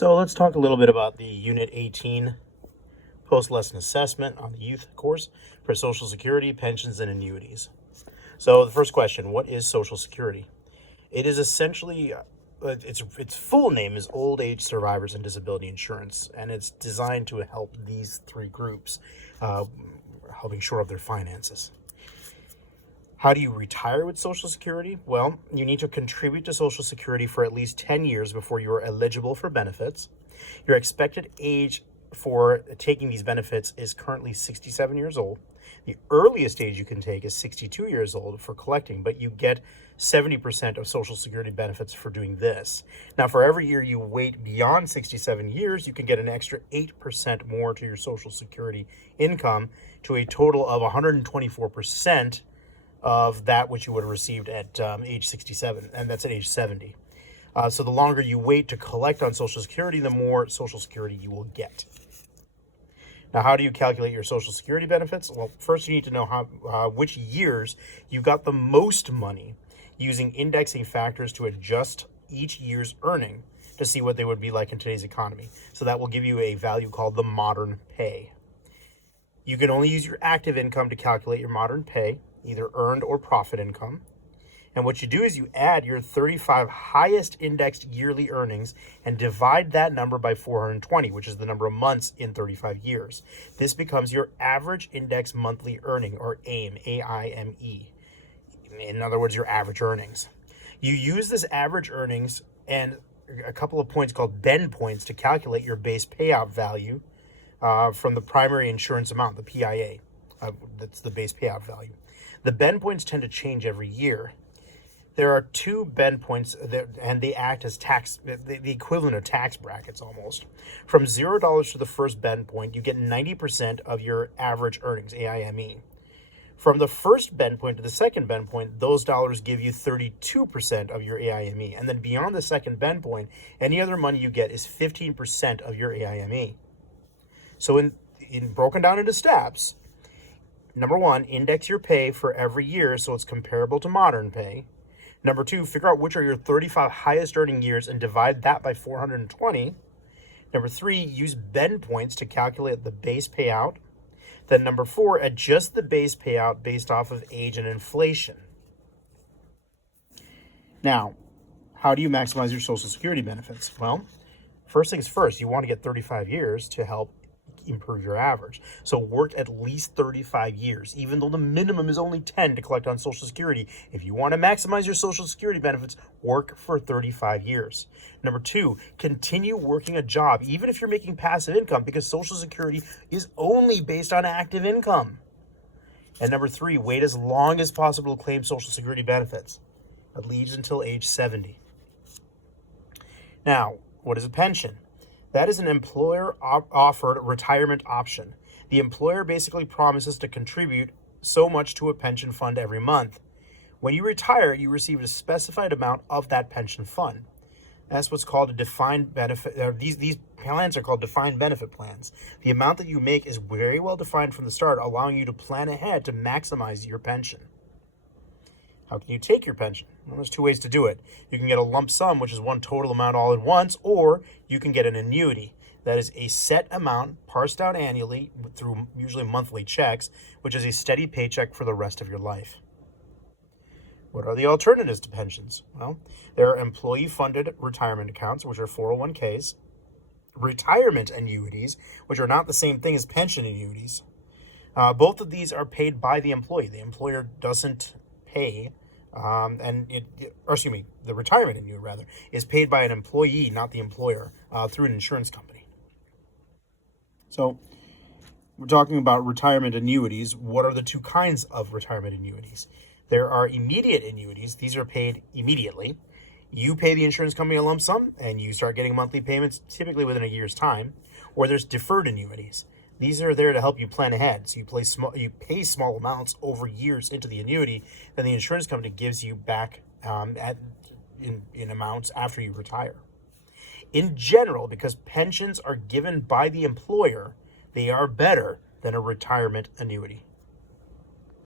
So let's talk a little bit about the Unit 18 post-lesson assessment on the youth course for Social Security, pensions, and annuities. So the first question, what is Social Security? It is essentially, its full name is Old Age Survivors and Disability Insurance, and it's designed to help these three groups, helping shore up their finances. How do you retire with Social Security? Well, you need to contribute to Social Security for at least 10 years before you are eligible for benefits. Your expected age for taking these benefits is currently 67 years old. The earliest age you can take is 62 years old for collecting, but you get 70% of Social Security benefits for doing this. Now, for every year you wait beyond 67 years, you can get an extra 8% more to your Social Security income, to a total of 124% of that which you would have received at age 67, and that's at age 70. So the longer you wait to collect on Social Security, the more Social Security you will get. Now, how do you calculate your Social Security benefits? Well, first you need to know which years you got the most money, using indexing factors to adjust each year's earning to see what they would be like in today's economy. So that will give you a value called the modern pay. You can only use your active income to calculate your modern pay, either earned or profit income. And what you do is you add your 35 highest indexed yearly earnings and divide that number by 420, which is the number of months in 35 years. This becomes your average index monthly earning, or AIME, A-I-M-E. In other words, your average earnings. You use this average earnings and a couple of points called bend points to calculate your base payout value from the primary insurance amount, the PIA. That's the base payout value. The bend points tend to change every year. There are two bend points, and they act as the equivalent of tax brackets almost. From $0 to the first bend point, you get 90% of your average earnings, AIME. From the first bend point to the second bend point, those dollars give you 32% of your AIME. And then beyond the second bend point, any other money you get is 15% of your AIME. So in broken down into steps, number one, index your pay for every year so it's comparable to modern pay. Number two, figure out which are your 35 highest earning years and divide that by 420. Number three, use bend points to calculate the base payout. Then number four, adjust the base payout based off of age and inflation. Now, how do you maximize your Social Security benefits? Well, first things first, you want to get 35 years to help improve your average. So work at least 35 years, even though the minimum is only 10 to collect on Social Security. If you want to maximize your Social Security benefits, work for 35 years. Number two, continue working a job, even if you're making passive income, because Social Security is only based on active income. And number three, wait as long as possible to claim Social Security benefits, at least until age 70. Now, what is a pension? That is an employer-offered retirement option. The employer basically promises to contribute so much to a pension fund every month. When you retire, you receive a specified amount of that pension fund. That's what's called a defined benefit. These plans are called defined benefit plans. The amount that you make is very well defined from the start, allowing you to plan ahead to maximize your pension. How can you take your pension? Well, there's two ways to do it. You can get a lump sum, which is one total amount all at once, or you can get an annuity. That is a set amount parsed out annually through usually monthly checks, which is a steady paycheck for the rest of your life. What are the alternatives to pensions? Well, there are employee-funded retirement accounts, which are 401ks, retirement annuities, which are not the same thing as pension annuities. Both of these are paid by the employee. The employer doesn't pay. The retirement annuity is paid by an employee, not the employer, through an insurance company. So we're talking about retirement annuities. What are the two kinds of retirement annuities? There are immediate annuities. These are paid immediately. You pay the insurance company a lump sum and you start getting monthly payments typically within a year's time. Or there's deferred annuities. These are there to help you plan ahead. So you pay small amounts over years into the annuity, then the insurance company gives you back in amounts after you retire. In general, because pensions are given by the employer, they are better than a retirement annuity.